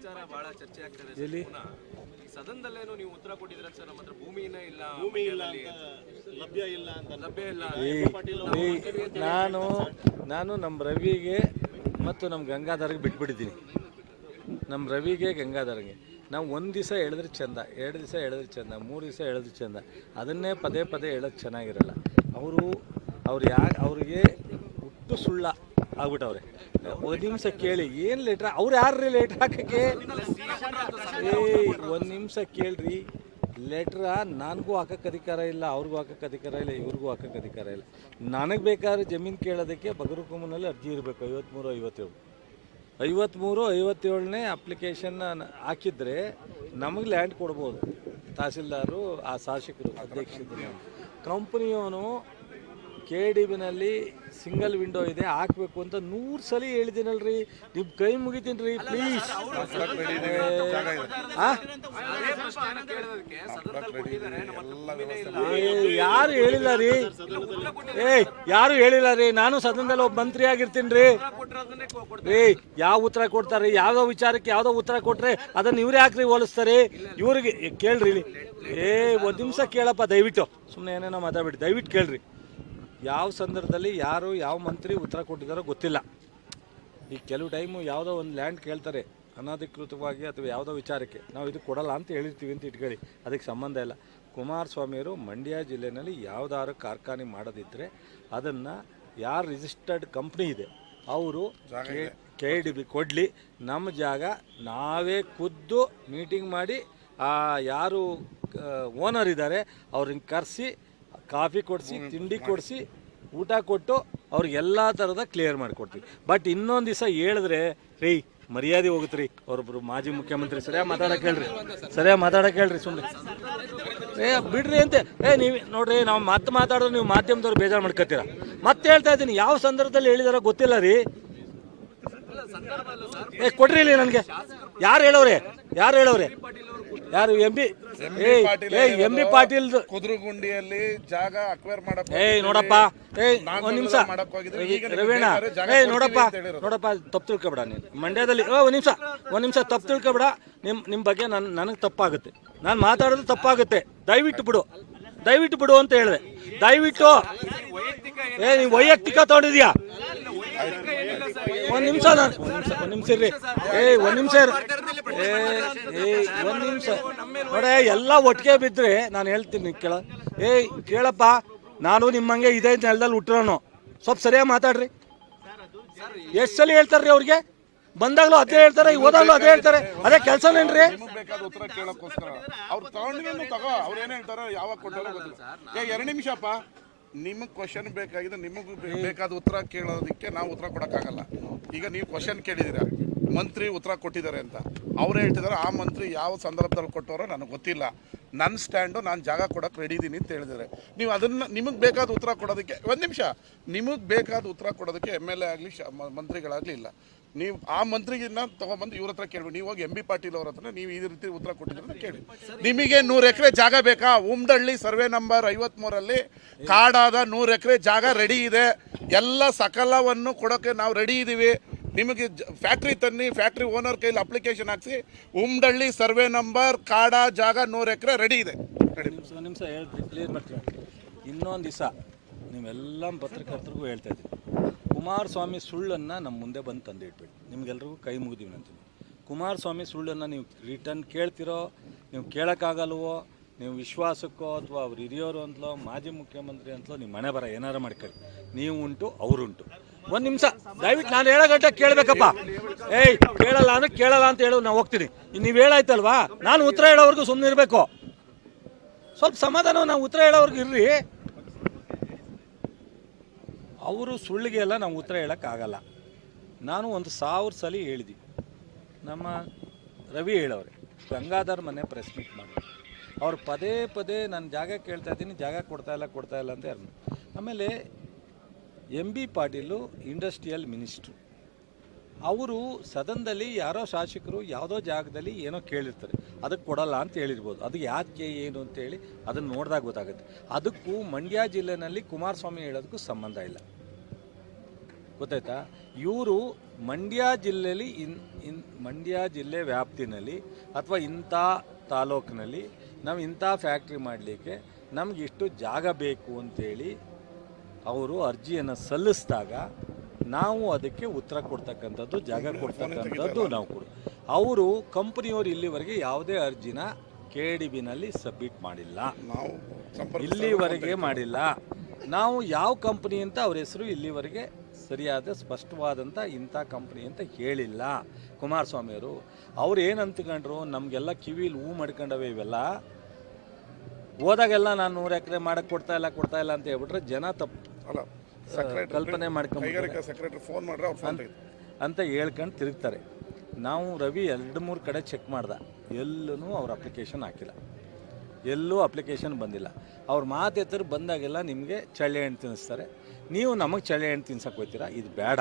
ವಿಚಾರ ಬಹಳ ಚರ್ಚೆ ಆಗ್ತದೆ ಎಲ್ಲಿ ಸದನದಲ್ಲೇನು ನೀವು ಉತ್ತರ ಕೊಟ್ಟಿದ್ರೆ ಸರ್, ನಮ್ಮ ಹತ್ರ ಭೂಮಿನೇ ಇಲ್ಲ, ಭೂಮಿ ಇಲ್ಲ, ಲಭ್ಯ ಇಲ್ಲ ಅಂತ ಲಭ್ಯ ಇಲ್ಲ. ನಾನು ನಮ್ಮ ರವಿಗೆ ಮತ್ತು ನಮ್ಮ ಗಂಗಾಧರ್ಗೆ ಬಿಟ್ಬಿಟ್ಟಿದ್ದೀನಿ. ನಮ್ಮ ರವಿಗೆ ಗಂಗಾಧರ್ಗೆ ನಾವು ಒಂದು ದಿವಸ ಹೇಳಿದ್ರೆ ಚೆಂದ, 2 ದಿವಸ ಹೇಳಿದ್ರೆ ಚೆಂದ, 3 ದಿವಸ ಹೇಳಿದ್ರೆ ಚೆಂದ, ಅದನ್ನೇ ಪದೇ ಪದೇ ಹೇಳೋದು ಚೆನ್ನಾಗಿರಲ್ಲ. ಅವ್ರಿಗೆ ಹುಟ್ಟು ಸುಳ್ಳ ಆಗ್ಬಿಟ್ಟವ್ರೆ. ಒಂದು ನಿಮಿಷ ಕೇಳಿ, ಏನು ಲೆಟ್ರ್ ಅವ್ರು ಯಾರ್ರೀ ಲೆಟ್ರ್ ಹಾಕೋಕ್ಕೆ? ಒಂದು ನಿಮಿಷ ಕೇಳ್ರಿ, ಲೆಟ್ರ ನನಗೂ ಹಾಕೋಕ್ಕೆ ಅಧಿಕಾರ ಇಲ್ಲ, ಅವ್ರಿಗೂ ಹಾಕೋಕ್ಕೆ ಅಧಿಕಾರ ಇಲ್ಲ, ಇವ್ರಿಗೂ ಹಾಕೋಕ್ಕೆ ಅಧಿಕಾರ ಇಲ್ಲ. ನನಗೆ ಬೇಕಾದ್ರೆ ಜಮೀನು ಕೇಳೋದಕ್ಕೆ ಬಗರುಕೊಮ್ಮನಲ್ಲಿ ಅರ್ಜಿ ಇರಬೇಕು. 53-57ನೇ ಅಪ್ಲಿಕೇಶನ್ನ ಹಾಕಿದರೆ ನಮಗೆ ಲ್ಯಾಂಡ್ ಕೊಡ್ಬೋದು. ತಹಸೀಲ್ದಾರು, ಆ ಶಾಸಕರು, ಅಧ್ಯಕ್ಷರು. ಕಂಪ್ನಿಯವನು KDBನಲ್ಲಿ ಸಿಂಗಲ್ ವಿಂಡೋ ಇದೆ, ಹಾಕಬೇಕು ಅಂತ 100 ಸಲ ಹೇಳಿದ್ದೀನಲ್ರಿ. ನಿಮ್ಮ ಕೈ ಮುಗಿತೀನಿ ರೀ, ಪ್ಲೀಸ್. ಯಾರು ಹೇಳಿಲ್ಲ ರೀ, ಯಾರು ಹೇಳಿಲ್ಲ ರೀ. ನಾನು ಸದನದಲ್ಲಿ ಒಬ್ಬ ಮಂತ್ರಿ ಆಗಿರ್ತೀನಿ ರೀ. ಯಾವ ಉತ್ತರ ಕೊಡ್ತಾರೆ? ಯಾವುದೋ ವಿಚಾರಕ್ಕೆ ಯಾವುದೋ ಉತ್ತರ ಕೊಟ್ರೆ ಅದನ್ನು ಇವ್ರೇ ಹಾಕ್ರಿ ಹೋಲಿಸ್ತಾರೆ. ಇವ್ರಿಗೆ ಕೇಳ್ರಿ ಇಲ್ಲಿ. ಒಂದು ನಿಮಿಷ ಕೇಳಪ್ಪ ದಯವಿಟ್ಟು, ಸುಮ್ಮನೆ ಏನೇನೋ ಮಾತಾಡ್ಬಿಟ್ಟು ದಯವಿಟ್ಟು ಕೇಳ್ರಿ. ಯಾವ ಸಂದರ್ಭದಲ್ಲಿ ಯಾರು ಯಾವ ಮಂತ್ರಿ ಉತ್ತರ ಕೊಟ್ಟಿದ್ದಾರೋ ಗೊತ್ತಿಲ್ಲ. ಈಗ ಕೆಲವು ಟೈಮು ಯಾವುದೋ ಒಂದು ಲ್ಯಾಂಡ್ ಕೇಳ್ತಾರೆ ಅನಧಿಕೃತವಾಗಿ, ಅಥವಾ ಯಾವುದೋ ವಿಚಾರಕ್ಕೆ ನಾವು ಇದು ಕೊಡಲ್ಲ ಅಂತ ಹೇಳಿರ್ತೀವಿ ಅಂತ ಇಟ್ಕೊಳ್ಳಿ, ಅದಕ್ಕೆ ಸಂಬಂಧ ಇಲ್ಲ. ಕುಮಾರಸ್ವಾಮಿಯವರು ಮಂಡ್ಯ ಜಿಲ್ಲೆಯಲ್ಲಿ ಯಾವುದಾದ್ರು ಕಾರ್ಖಾನೆ ಮಾಡೋದಿದ್ದರೆ ಅದನ್ನು ಯಾರು ರಿಜಿಸ್ಟರ್ಡ್ ಕಂಪ್ನಿ ಇದೆ ಅವರು KDB ಕೊಡಲಿ. ನಮ್ಮ ಜಾಗ ನಾವೇ ಖುದ್ದು ಮೀಟಿಂಗ್ ಮಾಡಿ ಯಾರು ಓನರ್ ಇದ್ದಾರೆ ಅವ್ರನ್ನ ಕರೆಸಿ ಕಾಫಿ ಕೊಡಿಸಿ, ತಿಂಡಿ ಕೊಡಿಸಿ, ಊಟ ಕೊಟ್ಟು ಅವ್ರಿಗೆಲ್ಲ ಥರದ ಕ್ಲಿಯರ್ ಮಾಡಿಕೊಡ್ತೀವಿ. ಬಟ್ ಇನ್ನೊಂದು ದಿವಸ ಹೇಳಿದ್ರೆ ರೀ ಮರ್ಯಾದೆ ಹೋಗುತ್ತೆ ರೀ. ಅವರೊಬ್ಬರು ಮಾಜಿ ಮುಖ್ಯಮಂತ್ರಿ ಸರಿಯಾಗಿ ಮಾತಾಡೋಕೆ ಹೇಳ್ರಿ ಸುಮ್ಮನೆ ಬಿಡ್ರಿ ಅಂತ. ನೀವು ನೋಡ್ರಿ, ನಾವು ಮಾತಾಡೋದು ನೀವು ಮಾಧ್ಯಮದವ್ರು ಬೇಜಾರು ಮಾಡ್ಕೊತೀರ. ಮತ್ತೆ ಹೇಳ್ತಾ ಇದ್ದೀನಿ, ಯಾವ ಸಂದರ್ಭದಲ್ಲಿ ಹೇಳಿದಾರೋ ಗೊತ್ತಿಲ್ಲ ರೀ. ಕೊಡ್ರಿ ಇಲ್ಲಿ ನನಗೆ. ಯಾರು ಹೇಳೋರೆ? ಯಾರು? ಎಂ ಬಿ ಪಾಟೀಲ್ ಕುದ್ರುಗುಂಡಿಯಲ್ಲಿ ಜಾಗ ಅಕ್ವೈರ್ ಮಾಡಕ್ಕೆ. ನೋಡಪ್ಪ, ಒಂದ್ ನಿಮಿಷ ರವೀಣ, ನೋಡಪ್ಪ ತಪ್ಪು ತಿಳ್ಕೊಬೇಡ ನೀನು. ಮಂಡ್ಯದಲ್ಲಿ ಒಂದ್ ನಿಮಿಷ ತಪ್ಪು ತಿಳ್ಕೊಬೇಡ. ನಿಮ್ಮ ಬಗ್ಗೆ ನನಗೆ ತಪ್ಪಾಗುತ್ತೆ, ನಾನು ಮಾತಾಡೋದು ತಪ್ಪಾಗುತ್ತೆ. ದಯವಿಟ್ಟು ಬಿಡು ಅಂತ ಹೇಳಿದೆ. ದಯವಿಟ್ಟು ನೀವು ವೈಯಕ್ತಿಕ ತಗೊಂಡಿದ್ಯಾ? ಒಂದ್ ನಿಮಿಷ ಇರ್ರಿ. ಒಂದ್ ನಿಮಿಷ ನೋಡೇ, ಎಲ್ಲ ಒಟ್ಟಿಗೆ ಬಿದ್ದರೆ ನಾನು ಹೇಳ್ತೀನಿ ಕೇಳಪ್ಪ. ನಾನು ನಿಮ್ಮಂಗೆ ಇದೇ ನೆಲದಲ್ಲಿ ಹುಟ್ಟಿರೋನು. ಸ್ವಲ್ಪ ಸರಿಯಾಗಿ ಮಾತಾಡ್ರಿ. ಎಷ್ಟು ಸಲ ಹೇಳ್ತಾರ್ರಿ ಅವ್ರಿಗೆ? ಬಂದಾಗ್ಲೂ ಅದೇ ಹೇಳ್ತಾರೆ, ಹೋದಾಗ್ಲೂ ಅದೇ ಹೇಳ್ತಾರೆ. ಅದೇ ಕೆಲಸನೇನ್ರಿ? ಬೇಕಾದ ಉತ್ತರ ಕೇಳೋಕ್ಕೋಸ್ಕರ ಅವ್ರು ತಗೋ. ಅವ್ರು ಏನ್ ಹೇಳ್ತಾರೋ ಯಾವಾಗ ಕೊಟ್ಟಾರೋ ಗೊತ್ತಿಲ್ಲ. 2 ನಿಮಿಷಪ್ಪ, ನಿಮಗೆ ಕ್ವಶನ್ ಬೇಕಾಗಿದೆ, ನಿಮಗೂ ಬೇಕಾದ ಉತ್ತರ ಕೇಳೋದಕ್ಕೆ ನಾವು ಉತ್ತರ ಕೊಡೋಕ್ಕಾಗಲ್ಲ. ಈಗ ನೀವು ಕ್ವಶನ್ ಕೇಳಿದ್ದೀರಾ, ಮಂತ್ರಿ ಉತ್ತರ ಕೊಟ್ಟಿದ್ದಾರೆ ಅಂತ. ಅವ್ರು ಹೇಳ್ತಿದ್ದಾರೆ ಆ ಮಂತ್ರಿ ಯಾವ ಸಂದರ್ಭದಲ್ಲಿ ಕೊಟ್ಟವರೋ ನನಗೆ ಗೊತ್ತಿಲ್ಲ. ನನ್ನ ಸ್ಟ್ಯಾಂಡು, ನಾನು ಜಾಗ ಕೊಡೋಕೆ ರೆಡಿ ಇದ್ದೀನಿ ಅಂತ ಹೇಳಿದ್ದಾರೆ. ನೀವು ಅದನ್ನು ನಿಮಗೆ ಬೇಕಾದ ಉತ್ತರ ಕೊಡೋದಕ್ಕೆ, ಒಂದು ನಿಮಿಷ, ನಿಮಗೆ ಬೇಕಾದ ಉತ್ತರ ಕೊಡೋದಕ್ಕೆ MLA ಆಗಲಿ ಮಂತ್ರಿಗಳಾಗಲಿ ಇಲ್ಲ. ನೀವು ಆ ಮಂತ್ರಿಗಿನ್ನ ತೊಗೊಂಬಂದು ಇವ್ರ ಹತ್ರ ಕೇಳಬೇಕು. ನೀವು ಹೋಗಿ MB ಪಾಟೀಲ್ ಅವ್ರ ಹತ್ರ ನೀವು ಈ ರೀತಿ ಉತ್ತರ ಕೊಟ್ಟಿದ್ರೆ ಕೇಳಿ. ನಿಮಗೆ 100 ಎಕರೆ ಜಾಗ ಬೇಕಾ? ಉಮ್ದಳ್ಳಿ ಸರ್ವೆ ನಂಬರ್ 53ರಲ್ಲಿ ಕಾಡಾದ 100 ಎಕರೆ ಜಾಗ ರೆಡಿ ಇದೆ. ಎಲ್ಲ ಸಕಲವನ್ನು ಕೊಡೋಕ್ಕೆ ನಾವು ರೆಡಿ ಇದ್ದೀವಿ. ನಿಮಗೆ ಫ್ಯಾಕ್ಟ್ರಿ ತನ್ನಿ, ಫ್ಯಾಕ್ಟ್ರಿ ಓನರ್ ಕೈಲಿ ಅಪ್ಲಿಕೇಶನ್ ಹಾಕ್ಸಿ, ಉಮ್ದಳ್ಳಿ ಸರ್ವೆ ನಂಬರ್ ಕಾಡ ಜಾಗ 100 ಎಕರೆ ರೆಡಿ ಇದೆ. ನಿಮಿಷ ಹೇಳ್ತೀವಿ, ಕ್ಲಿಯರ್ ಮಾಡ್ತೀವಿ. ಇನ್ನೊಂದು ದಿವಸ ನೀವೆಲ್ಲ ಪತ್ರಕರ್ತರಿಗೂ ಹೇಳ್ತಾ ಇದ್ದೀವಿ, ಕುಮಾರಸ್ವಾಮಿ ಸುಳ್ಳನ್ನು ನಮ್ಮ ಮುಂದೆ ಬಂದು ತಂದು ಇಟ್ಬಿಟ್ಟು ನಿಮ್ಗೆಲ್ರಿಗೂ ಕೈ ಮುಗಿದೀವಿ ಅಂತೀವಿ. ಕುಮಾರಸ್ವಾಮಿ ಸುಳ್ಳನ್ನು ನೀವು ರಿಟರ್ನ್ ಕೇಳ್ತಿರೋ, ನೀವು ಕೇಳೋಕ್ಕಾಗಲ್ವೋ, ನೀವು ವಿಶ್ವಾಸಕ್ಕೋ ಅಥವಾ ಅವ್ರು ಹಿರಿಯೋರು ಅಂತಲೋ, ಮಾಜಿ ಮುಖ್ಯಮಂತ್ರಿ ಅಂತಲೋ ನಿಮ್ಮ ಮನೆ ಬರ ಏನಾರು ಮಾಡ್ಕೊಳ್ಳಿ. ನೀವು ಉಂಟು, ಅವರುಂಟು. ಒಂದು ನಿಮಿಷ ದಯವಿಟ್ಟು, ನಾನು ಹೇಳೋ ಗಂಟೆ ಕೇಳಬೇಕಪ್ಪ. ಕೇಳಲ್ಲ ಅಂದರೆ ಕೇಳಲ್ಲ ಅಂತ ಹೇಳೋದು ನಾವು ಹೋಗ್ತೀನಿ. ನೀವು ಹೇಳಾಯ್ತಲ್ವಾ, ನಾನು ಉತ್ತರ ಹೇಳೋವರೆಗೂ ಸುಮ್ಮನೆ ಇರಬೇಕು. ಸ್ವಲ್ಪ ಸಮಾಧಾನ, ನಾವು ಉತ್ತರ ಹೇಳೋವರೆಗೂ ಇರ್ರಿ. ಅವರು ಸುಳ್ಳಿಗೆಲ್ಲ ನಾವು ಉತ್ತರ ಹೇಳೋಕ್ಕಾಗಲ್ಲ. ನಾನು 1000 ಸಲ ಹೇಳಿದ್ವಿ. ನಮ್ಮ ರವಿ ಹೇಳೋರೆ, ಗಂಗಾಧರ್ ಮನೆ ಪ್ರೆಸ್ ಮೀಟ್ ಮಾಡಿ ಅವ್ರು ಪದೇ ನಾನು ಜಾಗ ಕೇಳ್ತಾ ಇದ್ದೀನಿ, ಜಾಗ ಕೊಡ್ತಾ ಇಲ್ಲ ಅಂತ ಯಾರು. ಆಮೇಲೆ MB ಪಾಟೀಲು ಇಂಡಸ್ಟ್ರಿಯಲ್ ಮಿನಿಸ್ಟ್ರು, ಅವರು ಸದನದಲ್ಲಿ ಯಾರೋ ಶಾಸಕರು ಯಾವುದೋ ಜಾಗದಲ್ಲಿ ಏನೋ ಕೇಳಿರ್ತಾರೆ, ಅದಕ್ಕೆ ಕೊಡಲ್ಲ ಅಂತ ಹೇಳಿರ್ಬೋದು. ಅದು ಯಾಕೆ ಏನು ಅಂತೇಳಿ ಅದನ್ನು ನೋಡಿದಾಗ ಗೊತ್ತಾಗುತ್ತೆ. ಅದಕ್ಕೂ ಮಂಡ್ಯ ಜಿಲ್ಲೆಯಲ್ಲಿ ಕುಮಾರಸ್ವಾಮಿ ಹೇಳೋದಕ್ಕೂ ಸಂಬಂಧ ಇಲ್ಲ. ಗೊತ್ತಾಯ್ತಾ? ಇವರು ಮಂಡ್ಯ ಜಿಲ್ಲೆಯಲ್ಲಿ ಮಂಡ್ಯ ಜಿಲ್ಲೆ ವ್ಯಾಪ್ತಿನಲ್ಲಿ ಅಥವಾ ಇಂಥ ತಾಲೂಕಿನಲ್ಲಿ ನಾವು ಇಂಥ ಫ್ಯಾಕ್ಟ್ರಿ ಮಾಡಲಿಕ್ಕೆ ನಮ್ಗೆ ಇಷ್ಟು ಜಾಗ ಬೇಕು ಅಂತೇಳಿ ಅವರು ಅರ್ಜಿಯನ್ನು ಸಲ್ಲಿಸಿದಾಗ ನಾವು ಅದಕ್ಕೆ ಉತ್ತರ ಕೊಡ್ತಕ್ಕಂಥದ್ದು, ಜಾಗ ಕೊಡ್ತಕ್ಕಂಥದ್ದು ನಾವು ಕೊಡು. ಅವರು ಕಂಪ್ನಿಯವರು ಇಲ್ಲಿವರೆಗೆ ಯಾವುದೇ ಅರ್ಜಿನ KDBನಲ್ಲಿ ಸಬ್ಮಿಟ್ ಮಾಡಿಲ್ಲ, ಇಲ್ಲಿವರೆಗೆ ಮಾಡಿಲ್ಲ. ನಾವು ಯಾವ ಕಂಪ್ನಿ ಅಂತ ಅವ್ರ ಹೆಸರು ಇಲ್ಲಿವರೆಗೆ ಸರಿಯಾದ ಸ್ಪಷ್ಟವಾದಂಥ ಇಂಥ ಕಂಪ್ನಿ ಅಂತ ಹೇಳಿಲ್ಲ ಕುಮಾರಸ್ವಾಮಿಯವರು. ಅವ್ರು ಏನು ಅಂದ್ಕೊಂಡ್ರು, ನಮಗೆಲ್ಲ ಕಿವಿಲಿ ಹೂ ಮಾಡ್ಕೊಂಡವೆ ಇವೆಲ್ಲ, ಹೋದಾಗೆಲ್ಲ ನಾನು 100 ಎಕರೆ ಮಾಡಕ್ಕೆ ಕೊಡ್ತಾ ಇಲ್ಲ ಅಂತ ಹೇಳ್ಬಿಟ್ರೆ ಜನ ತಪ್ಪು ಕಲ್ಪನೆ ಮಾಡ್ಕೊಂಡು ಅಂತ ಹೇಳ್ಕೊಂಡು ತಿರುಗ್ತಾರೆ. ನಾವು ರವಿ 2-3 ಕಡೆ ಚೆಕ್ ಮಾಡ್ದೆ, ಎಲ್ಲೂ ಅವ್ರ ಅಪ್ಲಿಕೇಶನ್ ಹಾಕಿಲ್ಲ, ಎಲ್ಲೂ ಅಪ್ಲಿಕೇಶನ್ ಬಂದಿಲ್ಲ. ಅವ್ರ ಮಾತು ಎತ್ತರು ಬಂದಾಗೆಲ್ಲ ನಿಮಗೆ ಚಳ್ಳೆ ಹಣ್ಣು ತಿನ್ನಿಸ್ತಾರೆ, ನೀವು ನಮಗೆ ಚಳ್ಳೆ ಹಣ್ಣು ತಿನ್ಸಕ್ಕೆ ಹೋಗ್ತೀರಾ, ಇದು ಬೇಡ.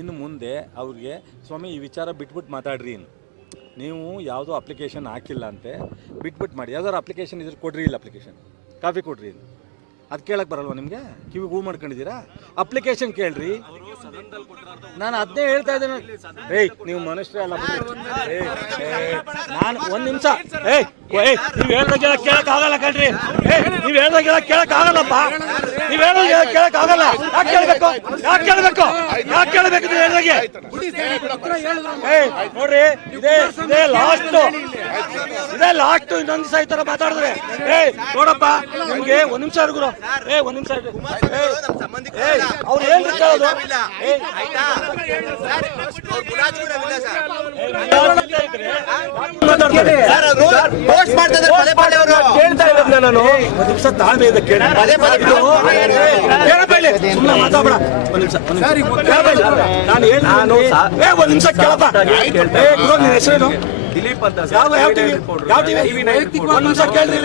ಇನ್ನು ಮುಂದೆ ಅವ್ರಿಗೆ ಸ್ವಾಮಿ ಈ ವಿಚಾರ ಬಿಟ್ಬಿಟ್ಟು ಮಾತಾಡ್ರಿ, ನೀವು ಯಾವುದೋ ಅಪ್ಲಿಕೇಶನ್ ಹಾಕಿಲ್ಲ ಅಂತೆ ಬಿಟ್ಬಿಟ್ಟು ಮಾಡಿ, ಯಾವ್ದಾದ್ರು ಅಪ್ಲಿಕೇಶನ್ ಇದ್ರೆ ಕೊಡ್ರಿ, ಇಲ್ಲ ಅಪ್ಲಿಕೇಶನ್ ಕಾಫಿ ಕೊಡ್ರಿ, ಅದು ಕೇಳಕ್ಕೆ ಬರಲ್ವ ನಿಮಗೆ? ಕಿವಿಗೆ ಹೂ ಮಾಡ್ಕೊಂಡಿದ್ದೀರಾ? ಅಪ್ಲಿಕೇಶನ್ ಕೇಳ್ರಿ. ನಾನು ಅದನ್ನೇ ಹೇಳ್ತಾ ಇದ್ದೇನೆ. ನೀವು ಮನುಷ್ಯರೇ ಅಲ್ಲ. ನಾನು ಒಂದು ನಿಮಿಷ, ನೀವು ಹೇಳ್ದಾಗೆಲ್ಲ ಕೇಳಕ್ಕಾಗಲ್ಲ ಕಣ್ರಿ. ನೀವು ಹೇಳ್ದಾಗೆಲ್ಲ ಕೇಳಕ್ಕಾಗಲ್ಲಪ್ಪ, ನೀವು ಹೇಳ್ದಾಗೆಲ್ಲ ಕೇಳಕ್ಕಾಗಲ್ಲ. ಯಾಕೆ ಕೇಳಬೇಕು ನೀವು ಹೇಳ್ದಾಗೆ? ನೋಡ್ರಿ, ಇದೇ ಲಾಸ್ಟ್ ಇನ್ನೊಂದು ದಿವಸ ಈ ಥರ ಮಾತಾಡಿದ್ರೆ ನೋಡಪ್ಪ ನಿಮ್ಗೆ ಒಂದ್ ನಿಮಿಷ ಗುರು, ಒಂದ್ ನಿಮಿಷ ಅವ್ರು ಏನ್ ಕೇಳೋದು? ನಾನು ಒಂದ್ ನಿಮಿಷ ತಾಳ್ಮೆ ಇದೆ, ಸುಮ್ಮನೆ ಮಾತಾಡ. ಒಂದ್ ನಿಮಿಷ ನಾನು ಒಂದ್ ನಿಮಿಷ ಕೇಳಪ್ಪ. ನಿನ್ನ ಹೆಸರೇನು? ದಿಲೀಪ್ ಅಂತ. ಯಾವ ಟಿವಿ? ಒಂದ್ ನಿಮಿಷ ಕೇಳ್ರಿ.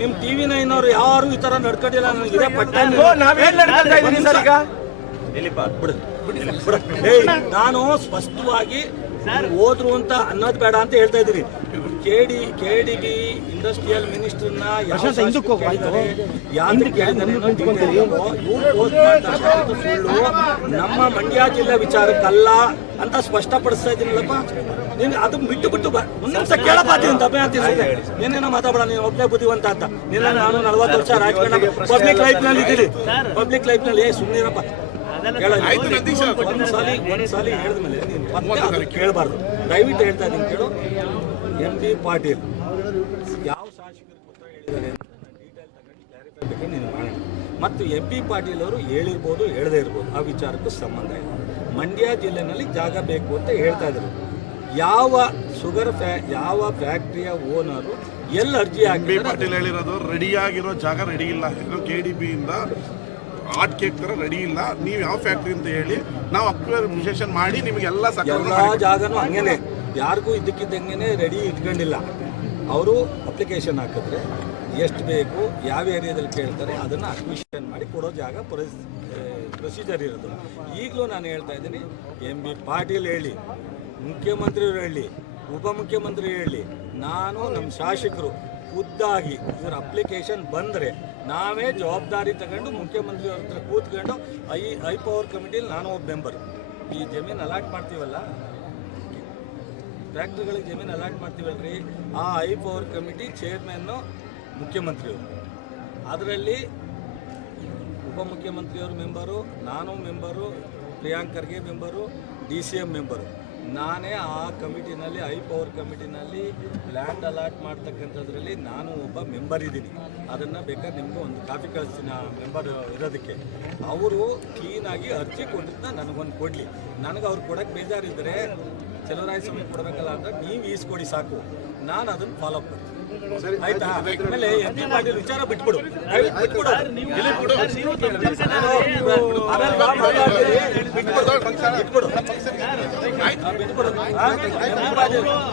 ನಿಮ್ TV 9 ಅವರು ಯಾರು ಈ ತರ ನಡ್ಕೊಂಡಿಲ್ಲ. ನಾನು ಸ್ಪಷ್ಟವಾಗಿ ಹೋದ್ರು ಅಂತ ಅನ್ನೋದು ಬೇಡ ಅಂತ ಹೇಳ್ತಾ ಇದ್ದೀನಿ. KDB ಇಂಡಸ್ಟ್ರಿಯಲ್ ಮಿನಿಸ್ಟರ್ನ ಸುಳ್ಳು ನಮ್ಮ ಮಂಡ್ಯ ಜಿಲ್ಲೆ ವಿಚಾರಕ್ಕಲ್ಲ ಅಂತ ಸ್ಪಷ್ಟಪಡಿಸ್ತಾ ಇದ್ದೀನಲ್ಲಪ್ಪ. ನೀನು ಅದು ಬಿಟ್ಟು ಒಂದ್ ನಿಮಿಷ ಕೇಳಪ್ಪ ಅಂತ ಏನೇನೋ ಮಾತಾಡೋಣ. ನೀನು ಒಬ್ಬನೇ ಬುದ್ಧಿವಂತ ಅಂತ. ನಿನ್ನ ನಾನು 40 ವರ್ಷ ರಾಜಕಾರಣ ಪಬ್ಲಿಕ್ ಲೈಫ್ ನಲ್ಲಿ ಇದ್ದೀನಿ. ಪಬ್ಲಿಕ್ ಲೈಫ್ ನಲ್ಲಿ ಸುಮ್ಮನಿರಪ್ಪ. ಒಂದ್ಸಾಲಿ ಹೇಳಿದ್ಮೇಲೆ ನೀನು ಮತ್ತೆ ಕೇಳಬಾರ್ದು. ದಯವಿಟ್ಟು ಹೇಳ್ತಾ ಇದ್ದೀನಿ ಕೇಳು. MB ಪಾಟೀಲ್ ಯಾವ ಶಾಸಕರಿಗೆ ಉತ್ತರ ಹೇಳಿದ್ದಾರೆ ಅಂತ ಡೀಟೇಲ್ ತಗೊಂಡು ಕ್ಲಾರಿಫೈ ಬೇಕಾದ್ರೆ ನೀನು ಮಾಡೋಣ. ಮತ್ತು MB ಪಾಟೀಲ್ ಅವರು ಹೇಳಿರ್ಬೋದು, ಹೇಳದೇ ಇರ್ಬೋದು, ಆ ವಿಚಾರಕ್ಕೂ ಸಂಬಂಧ ಇಲ್ಲ. ಮಂಡ್ಯ ಜಿಲ್ಲೆನಲ್ಲಿ ಜಾಗ ಬೇಕು ಅಂತ ಹೇಳ್ತಾ ಇದ್ರು. ಯಾವ ಯಾವ ಫ್ಯಾಕ್ಟ್ರಿಯ ಓನರು ಎಲ್ಲಿ ಅರ್ಜಿ ಹಾಕಿ ಪಾಟೀಲ್ ಹೇಳಿರೋದು ರೆಡಿಯಾಗಿರೋ ಜಾಗ ರೆಡಿ ಇಲ್ಲ, KDB ಇಂದ ಆಟ್ ಕೇಕ್ ತರ ರೆಡಿ ಇಲ್ಲ, ನೀವು ಯಾವ ಫ್ಯಾಕ್ಟ್ರಿ ಅಂತ ಹೇಳಿ ನಾವು ಅಕ್ವಿಸಿಷನ್ ಮಾಡಿ ನಿಮಗೆಲ್ಲ ಜಾಗನೂ ಹಂಗೇನೆ ಯಾರಿಗೂ ಇದ್ದಕ್ಕಿದ್ದಂಗೆ ರೆಡಿ ಇಟ್ಕೊಂಡಿಲ್ಲ. ಅವರು ಅಪ್ಲಿಕೇಶನ್ ಹಾಕಿದ್ರೆ ಎಷ್ಟು ಬೇಕು, ಯಾವ ಏರಿಯಾದಲ್ಲಿ ಕೇಳ್ತಾರೆ ಅದನ್ನು ಅಕ್ವಿಸಿಷನ್ ಮಾಡಿ ಕೊಡೋ ಜಾಗ ಪ್ರೊಸೀಜರ್ ಇರೋದು. ಈಗಲೂ ನಾನು ಹೇಳ್ತಾ ಇದ್ದೀನಿ, MB ಪಾಟೀಲ್ ಹೇಳಿ, ಮುಖ್ಯಮಂತ್ರಿಯವರು ಹೇಳಿ, ಉಪಮುಖ್ಯಮಂತ್ರಿ ಹೇಳಿ, ನಾನು ನಮ್ಮ ಶಾಸಕರು ಖುದ್ದಾಗಿ ಇವ್ರ ಅಪ್ಲಿಕೇಶನ್ ಬಂದರೆ ನಾವೇ ಜವಾಬ್ದಾರಿ ತಗೊಂಡು ಮುಖ್ಯಮಂತ್ರಿಯವ್ರ ಹತ್ರ ಕೂತ್ಕೊಂಡು ಐ ಪವರ್ ಕಮಿಟಿಲಿ ನಾನು ಒಬ್ಬ ಮೆಂಬರ್. ಈ ಜಮೀನು ಅಲಾಟ್ ಮಾಡ್ತೀವಲ್ಲ, ಫ್ಯಾಕ್ಟ್ರಿಗಳಿಗೆ ಜಮೀನು ಅಲಾಟ್ ಮಾಡ್ತೀವಲ್ರಿ, ಆ ಐ ಪವರ್ ಕಮಿಟಿ ಚೇರ್ಮನ್ನು ಮುಖ್ಯಮಂತ್ರಿಯವರು. ಅದರಲ್ಲಿ ಉಪಮುಖ್ಯಮಂತ್ರಿಯವರು ಮೆಂಬರು, ನಾನು member, Priyank Kharge member, DCM member. ನಾನೇ ಆ ಕಮಿಟಿನಲ್ಲಿ, ಐ ಪವರ್ ಕಮಿಟಿನಲ್ಲಿ ಲ್ಯಾಂಡ್ ಅಲಾಟ್ ಮಾಡ್ತಕ್ಕಂಥದ್ರಲ್ಲಿ ನಾನು ಒಬ್ಬ ಮೆಂಬರ್ ಇದ್ದೀನಿ. ಅದನ್ನು ಬೇಕಾದ್ರೆ ನಿಮಗೂ ಒಂದು ಕಾಪಿ ಕಳಿಸ್ತೀನಿ ಆ ಮೆಂಬರ್ ಇರೋದಕ್ಕೆ. ಅವರು ಕ್ಲೀನಾಗಿ ಅರ್ಜಿ ಕೊಟ್ಟಿದ್ದನ್ನ ನನಗೊಂದು ಕೊಡಲಿ. ನನಗೆ ಅವ್ರು ಕೊಡೋಕ್ಕೆ ಬೇಜಾರಿದ್ದರೆ ಚಲುವರಾಯ ಸ್ವಾಮಿ ಕೊಡಬೇಕಲ್ಲ ಅಂದರೆ ನೀವು ಈಸ್ಕೊಡಿ ಸಾಕು, ನಾನು ಅದನ್ನು ಫಾಲೋ ಅಪ್ ಮಾಡ್ತೀನಿ. ಆಯ್ತಾ? ಆಮೇಲೆ MB ಪಾಟೀಲ್ ವಿಚಾರ ಬಿಟ್ಬಿಡು.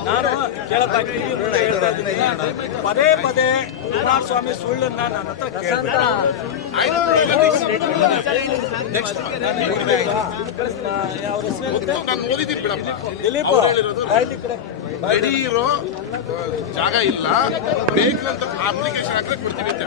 ನಾನು ಕೇಳಪ್ಪ, ಪದೇ ಪದೇ ಕುಮಾರಸ್ವಾಮಿ ಸುಳ್ಳನ್ನ ನನ್ನ ಹತ್ರ ರೆಡಿ ಇರೋ ಜಾಗ ಇಲ್ಲ, ಬೇಕಂತ ಅಪ್ಲಿಕೇಶನ್ ಹಾಕಿದ್ರೆ ಕೊಡ್ತೀವಿ ಅಂತ.